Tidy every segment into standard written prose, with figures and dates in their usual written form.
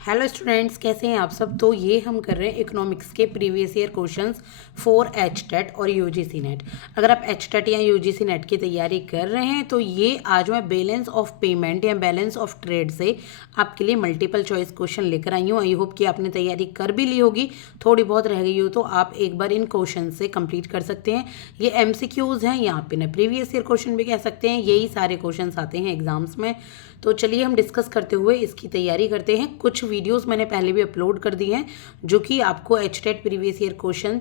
Hello students, कैसे हैं आप सब। तो ये हम कर रहे हैं इकोनॉमिक्स के previous year questions for H TET और यूजीसी नेट। अगर आप एच टेट या यूजीसी नेट की तैयारी कर रहे हैं तो ये आज मैं बैलेंस ऑफ पेमेंट या बैलेंस ऑफ ट्रेड से आपके लिए मल्टीपल चॉइस क्वेश्चन लेकर आई हूँ। आई होप कि आपने तैयारी कर भी ली होगी, थोड़ी बहुत रह गई हो तो आप एक बार इन क्वेश्चन से कंप्लीट कर सकते हैं। ये एमसीक्यूज हैं या आप इन्हें प्रीवियस ईयर क्वेश्चन भी कह सकते हैं। यही सारे क्वेश्चन आते हैं एग्जाम्स में। तो चलिए हम डिस्कस करते हुए इसकी तैयारी करते हैं। कुछ वीडियोस मैंने पहले भी अपलोड कर दी हैं जो कि आपको H TET previous year question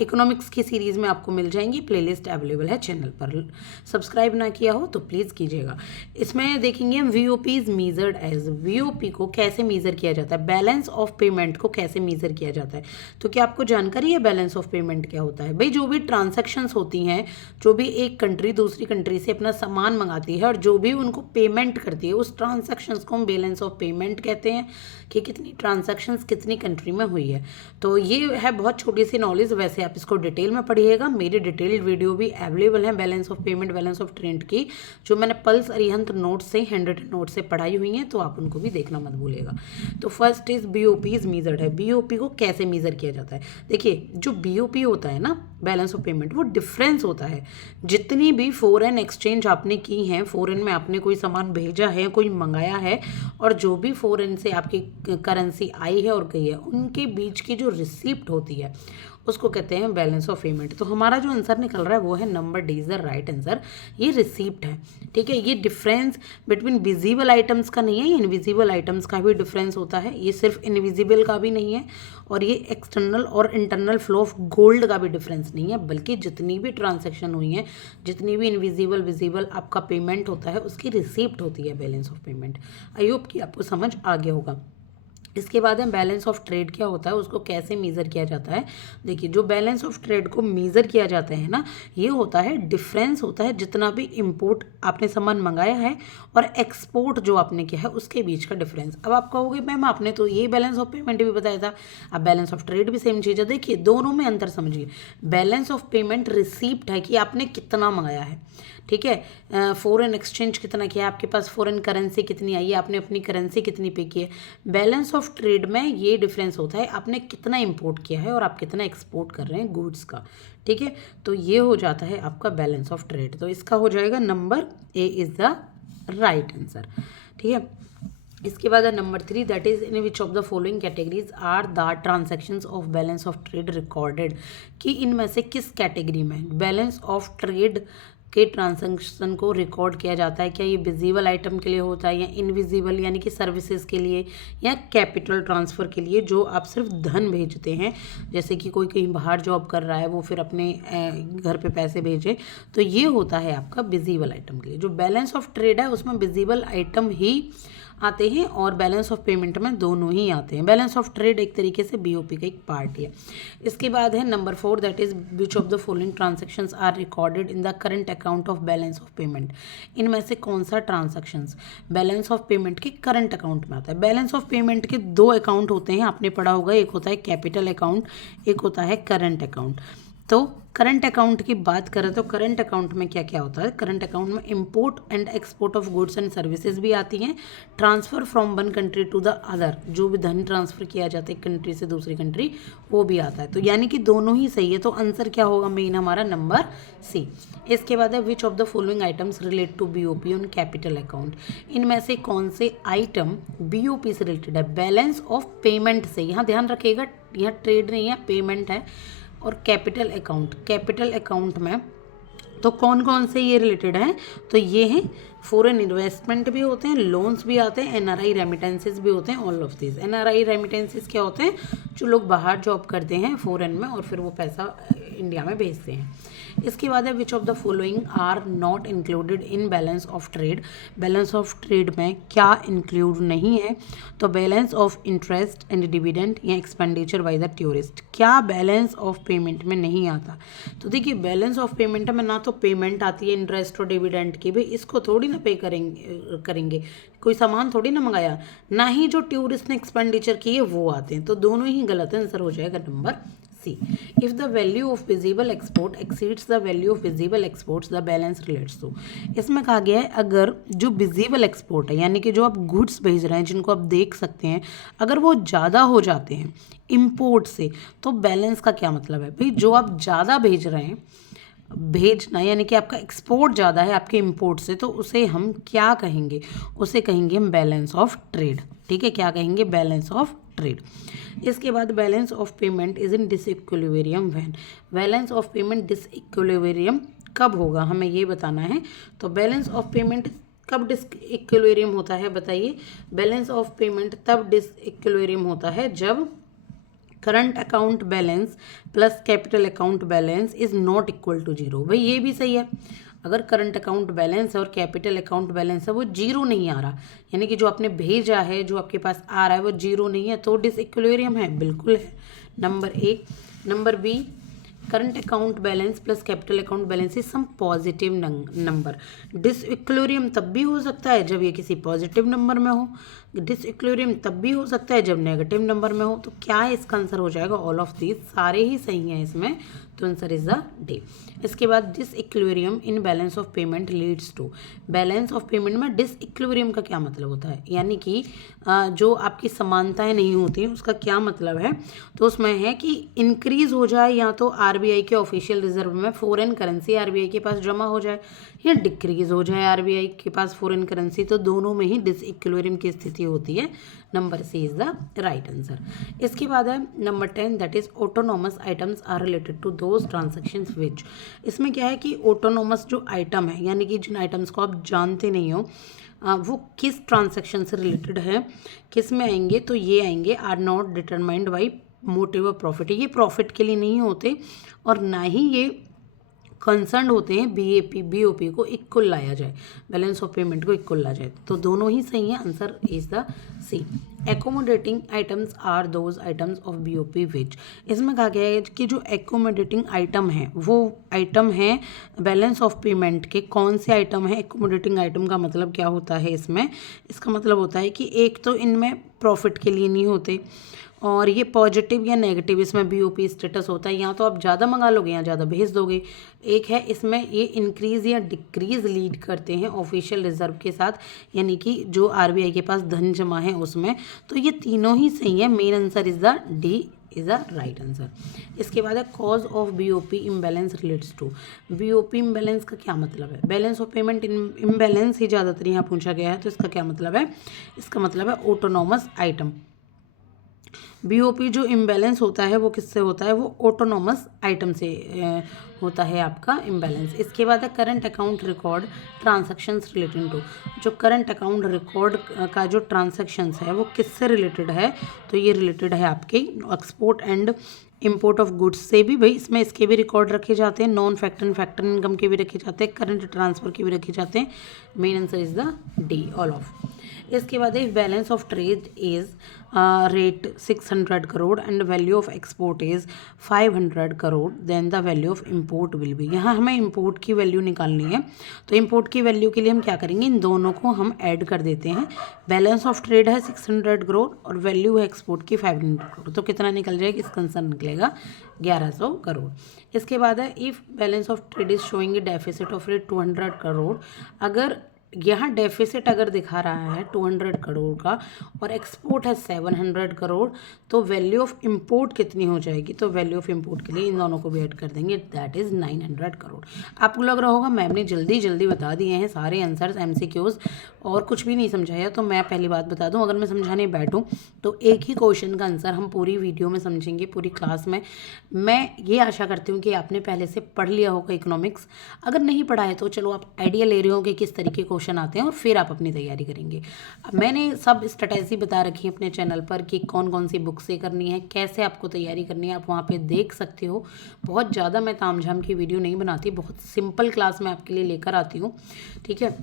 economics की सीरीज़ में आपको मिल जाएंगी। प्लेलिस्ट अवेलेबल है चैनल पर। सब्सक्राइब ना किया हो तो प्लीज़ कीजिएगा। इसमें देखेंगे हम VOP is measured as. VOP को कैसे मेज़र किया जाता है, बैलेंस ऑफ पेमेंट को कैसे मेज़र किया जाता है। तो क्या आपको जानकारी है बैलेंस ऑफ पेमेंट क्या होता है? भाई, जो भी ट्रांजैक्शंस होती हैं, जो भी एक कंट्री दूसरी कंट्री से अपना सामान मंगाती है और जो भी उनको पेमेंट करती है, उस ट्रांजैक्शंस को हम बैलेंस ऑफ पेमेंट कहते हैं कि कितनी ट्रांजैक्शंस कितनी कंट्री में हुई है। तो ये है बहुत छोटी सी नॉलेज। वैसे आप इसको डिटेल में पढ़िएगा, मेरी डिटेल्ड वीडियो भी अवेलेबल है balance of payment balance of trade की, जो मैंने पल्स अरिहंत नोट से हैंड रिटन नोट से पढ़ाई हुई है, तो आप उनको भी देखना मत भूलिएगा। तो first is BOP is measured है। बीओपी को कैसे मेजर किया जाता है? देखिए, जो बीओपी होता है ना, बैलेंस ऑफ पेमेंट, वो डिफरेंस होता है। जितनी भी फॉरेन एक्सचेंज आपने की हैं, फॉरेन में आपने कोई सामान भेजा है, कोई मंगाया है, और जो भी फॉरेन से आपकी करेंसी आई है और गई है, उनके बीच की जो रिसिप्ट होती है उसको कहते हैं बैलेंस ऑफ पेमेंट। तो हमारा जो आंसर निकल रहा है वो है number D is the right answer. ये रिसिप्ट है, ठीक है। ये डिफरेंस बिटवीन विजिबल आइटम्स का नहीं है, ये इनविजिबल आइटम्स का भी डिफरेंस होता है। ये सिर्फ इनविजिबल का भी नहीं है, और ये एक्सटर्नल और इंटरनल फ्लो ऑफ गोल्ड का भी डिफरेंस नहीं है, बल्कि जितनी भी ट्रांजैक्शन हुई है, जितनी भी इनविजिबल विजिबल आपका पेमेंट होता है, उसकी रिसिप्ट होती है balance of payment. I hope कि आपको समझ आ गया होगा। इसके बाद है बैलेंस ऑफ ट्रेड क्या होता है, उसको कैसे मेज़र किया जाता है। देखिए, जो बैलेंस ऑफ ट्रेड को मेज़र किया जाता है ना, ये होता है डिफरेंस होता है जितना भी इंपोर्ट आपने सामान मंगाया है और एक्सपोर्ट जो आपने किया है उसके बीच का डिफरेंस। अब आप कहोगे मैम आपने तो ये बैलेंस ऑफ पेमेंट भी बताया था, अब बैलेंस ऑफ ट्रेड भी सेम चीज़ है। देखिए, दोनों में अंतर समझिए। बैलेंस ऑफ पेमेंट रिसीप्ट है कि आपने कितना मंगाया है, ठीक है। फॉरेन एक्सचेंज कितना किया, आपके पास फॉरेन करेंसी कितनी आई है, आपने अपनी करेंसी कितनी पे की है। बैलेंस ऑफ ट्रेड में ये डिफरेंस होता है आपने कितना इंपोर्ट किया है और आप कितना एक्सपोर्ट कर रहे हैं गुड्स का, ठीक है। तो ये हो जाता है आपका बैलेंस ऑफ ट्रेड। तो इसका हो जाएगा number A is the right answer, ठीक है। इसके बाद है number 3, that is in which of the following categories are the transactions of balance of trade recorded. कि इनमें से किस कैटेगरी में बैलेंस ऑफ ट्रेड के ट्रांजैक्शन को रिकॉर्ड किया जाता है। क्या ये विजिबल आइटम के लिए होता है, या इनविजिबल यानी कि सर्विसेज के लिए, या कैपिटल ट्रांसफ़र के लिए, जो आप सिर्फ धन भेजते हैं। जैसे कि कोई कहीं बाहर जॉब कर रहा है, वो फिर अपने घर पे पैसे भेजे, तो ये होता है आपका विजिबल आइटम के लिए। जो बैलेंस ऑफ ट्रेड है उसमें विजिबल आइटम ही आते हैं और बैलेंस ऑफ पेमेंट में दोनों ही आते हैं। बैलेंस ऑफ ट्रेड एक तरीके से बीओपी का एक पार्ट है। इसके बाद है number 4, that is which of the following transactions are recorded in the current account of balance of payment. इनमें से कौन सा ट्रांजैक्शंस बैलेंस ऑफ पेमेंट के करंट अकाउंट में आता है। बैलेंस ऑफ पेमेंट के दो अकाउंट होते हैं, आपने पढ़ा होगा, एक होता है कैपिटल अकाउंट, एक होता है करंट अकाउंट। तो करंट अकाउंट की बात करें तो करंट अकाउंट में क्या क्या होता है। करंट अकाउंट में import and export of goods and services भी आती हैं, transfer from one country to the other, जो भी धन ट्रांसफ़र किया जाता है कंट्री से दूसरी कंट्री, वो भी आता है। तो यानी कि दोनों ही सही है। तो आंसर क्या होगा मेन हमारा नंबर सी। इसके बाद है which of the following items relate to BOP on capital account. इनमें से कौन से आइटम बीओपी से रिलेटेड है, बैलेंस ऑफ पेमेंट से। यहाँ ध्यान रखिएगा, यहाँ ट्रेड नहीं है, पेमेंट है। और कैपिटल अकाउंट में तो कौन कौन से ये रिलेटेड हैं, तो ये हैं फॉरेन इन्वेस्टमेंट भी होते हैं, लोन्स भी आते हैं, एनआरआई रेमिटेंसेस भी होते हैं। All of this NRI remittances क्या होते हैं, जो लोग बाहर जॉब करते हैं फॉरेन में और फिर वो पैसा इंडिया में भेजते हैं। इसके बाद है which of the following are not included in balance of trade. Balance of trade में क्या इंक्लूड नहीं है, तो balance of interest and dividend या एक्सपेंडिचर बाय द टूरिस्ट। क्या बैलेंस ऑफ पेमेंट में नहीं आता? तो देखिए, बैलेंस ऑफ पेमेंट में ना तो पेमेंट आती है इंटरेस्ट और डिविडेंड की, भाई इसको थोड़ी ना पे करेंगे, कोई सामान थोड़ी ना मंगाया, ना ही जो टूरिस्ट ने एक्सपेंडिचर किए वो आते हैं। तो दोनों ही गलत है, आंसर हो जाएगा number C, if the value of visible export exceeds the value of visible exports the balance relates to. इसमें कहा गया है अगर जो विजिबल एक्सपोर्ट है यानी कि जो आप गुड्स भेज रहे हैं जिनको आप देख सकते हैं, अगर वो ज़्यादा हो जाते हैं इम्पोर्ट से, तो बैलेंस का क्या मतलब है भाई? जो आप ज़्यादा भेज रहे हैं, भेजना यानी कि आपका एक्सपोर्ट ज़्यादा है आपके इंपोर्ट से, तो उसे हम क्या कहेंगे? उसे कहेंगे हम बैलेंस ऑफ ट्रेड। ठीक है, क्या कहेंगे? Balance of trade. इसके बाद balance of payment is in disequilibrium when. Balance of payment disequilibrium कब होगा, हमें ये बताना है। तो बैलेंस ऑफ पेमेंट कब डिसइक्विलिब्रियम होता है बताइए? बैलेंस ऑफ पेमेंट तब डिसइक्विलिब्रियम होता है जब current account balance plus capital account balance is not equal to zero. भाई ये भी सही है, अगर करंट अकाउंट बैलेंस और कैपिटल अकाउंट बैलेंस है वो जीरो नहीं आ रहा, यानी कि जो आपने भेजा है जो आपके पास आ रहा है वो जीरो नहीं है, तो डिसइक्विलिब्रियम है, बिल्कुल है। Number A. Number B, current account balance plus capital account balance is some positive number. Disequilibrium तब भी हो सकता है जब ये किसी पॉजिटिव नंबर में हो, डिसइक्विलिब्रियम तब भी हो सकता है जब नेगेटिव नंबर में हो। तो क्या है इसका आंसर? हो जाएगा ऑल ऑफ दीज, सारे ही सही हैं इसमें, तो आंसर इज द डी। इसके बाद disequilibrium in balance of payment leads to. Balance of payment में डिसइक्विलिब्रियम का क्या मतलब होता है? यानी कि जो आपकी समानताएं नहीं होती उसका क्या मतलब है? तो उसमें है कि इंक्रीज हो जाए या तो आरबीआई के ऑफिशियल रिजर्व में फॉरेन करेंसी आरबीआई के पास जमा हो जाए, या डिक्रीज हो जाए आरबीआई के पास फॉरेन करेंसी, तो दोनों में ही डिसइक्विलिब्रियम की स्थिति होती है। Number C is the right answer. इसके बाद है number 10, that is autonomous items are related to those transactions which. इसमें क्या है कि ऑटोनोमस जो आइटम है यानी कि जिन आइटम्स को आप जानते नहीं हो वो किस ट्रांजैक्शन से रिलेटेड है, किस में आएंगे? तो ये आएंगे are not determined by motive of profit. ये प्रॉफिट के लिए नहीं होते और ना ही ये कंसर्न होते हैं बीओपी को इक्वल लाया जाए, बैलेंस ऑफ पेमेंट को इक्वल ला जाए, तो दोनों ही सही है। Answer is the C. Accommodating items are those items of BOP which. इसमें कहा गया है कि जो एकोमोडेटिंग आइटम है वो आइटम है बैलेंस ऑफ पेमेंट के। कौन से आइटम है? एकोमोडेटिंग आइटम का मतलब क्या होता है इसमें? इसका मतलब होता है कि एक तो इनमें प्रॉफिट के लिए नहीं होते और ये पॉजिटिव या नेगेटिव इसमें बीओपी स्टेटस होता है, या तो आप ज़्यादा मंगा लोगे या ज़्यादा भेज दोगे। एक है इसमें ये इंक्रीज़ या डिक्रीज़ लीड करते हैं ऑफिशियल रिजर्व के साथ, यानी कि जो आरबीआई के पास धन जमा है उसमें। तो ये तीनों ही सही है, main answer is the D is the right answer. इसके बाद है cause of BOP imbalance relates to. BOP imbalance का क्या मतलब है? बैलेंस ऑफ पेमेंट इम्बैलेंस ही ज़्यादातर यहाँ पूछा गया है, तो इसका क्या मतलब है? इसका मतलब है ऑटोनोमस आइटम। बीओपी जो इम्बैलेंस होता है वो किससे होता है? वो ऑटोनोमस आइटम से होता है आपका इम्बैलेंस। इसके बाद है current account record transactions related to. जो करंट अकाउंट रिकॉर्ड का जो ट्रांजैक्शंस है वो किससे रिलेटेड है? तो ये रिलेटेड है आपके export and import of goods से भी। भाई इसमें इसके भी रिकॉर्ड रखे जाते हैं, non factor and factor income के भी रखे जाते हैं, करंट ट्रांसफर के भी रखे जाते हैं। Main answer is the D, all of. इसके बाद है balance of trade is rate 600 crore and value of export is 500 crore, then the value of import will be. यहाँ हमें इंपोर्ट की वैल्यू निकालनी है, तो इंपोर्ट की वैल्यू के लिए हम क्या करेंगे? इन दोनों को हम ऐड कर देते हैं। बैलेंस ऑफ ट्रेड है 600 करोड़ और वैल्यू है एक्सपोर्ट की 500 करोड़, तो कितना निकल जाएगा? इसका आंसर निकलेगा 1100 करोड़। इसके बाद है if balance of trade is showing A deficit of rate 200 crore. अगर यहाँ डेफिसिट अगर दिखा रहा है 200 करोड़ का और एक्सपोर्ट है 700 करोड़, तो वैल्यू ऑफ इंपोर्ट कितनी हो जाएगी? तो वैल्यू ऑफ इंपोर्ट के लिए इन दोनों को भी ऐड कर देंगे, दैट इज़ 900 करोड़। आपको लग रहा होगा मैम ने जल्दी जल्दी बता दिए हैं सारे आंसर्स एमसीक्यूज और कुछ भी नहीं समझाया, तो मैं पहली बात बता दूं, अगर मैं समझाने बैठूं तो एक ही क्वेश्चन का आंसर हम पूरी वीडियो में समझेंगे, पूरी क्लास में। मैं ये आशा करती हूँ कि आपने पहले से पढ़ लिया होगा इकोनॉमिक्स। अगर नहीं पढ़ा है तो चलो आप आइडिया ले रहे हो कि किस तरीके क्वेश्चन आते हैं और फिर आप अपनी तैयारी करेंगे। अब मैंने सब स्ट्रेटेजी बता रखी है अपने चैनल पर कि कौन कौन सी बुक से करनी है, कैसे आपको तैयारी करनी है, आप वहाँ पे देख सकते हो। बहुत ज़्यादा मैं तामझाम की वीडियो नहीं बनाती, बहुत सिंपल क्लास में आपके लिए लेकर आती हूँ, ठीक है।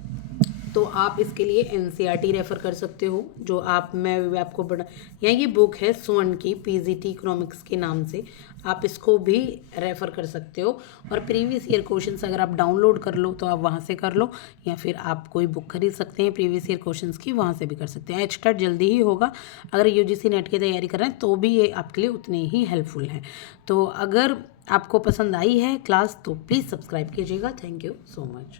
तो आप इसके लिए एनसीईआरटी रेफ़र कर सकते हो, जो मैं आपको बड़ा, या ये बुक है स्वर्ण की, पीजीटी इकोनॉमिक्स के नाम से, आप इसको भी रेफ़र कर सकते हो। और प्रीवियस ईयर क्वेश्चंस अगर आप डाउनलोड कर लो तो आप वहाँ से कर लो, या फिर आप कोई बुक खरीद सकते हैं प्रीवियस ईयर क्वेश्चंस की, वहाँ से भी कर सकते हैं। एचटेट जल्दी ही होगा, अगर यूजीसी नेट की तैयारी कर रहे हैं तो भी ये आपके लिए उतने ही हेल्पफुल हैं। तो अगर आपको पसंद आई है क्लास तो प्लीज़ सब्सक्राइब कीजिएगा। Thank you so much.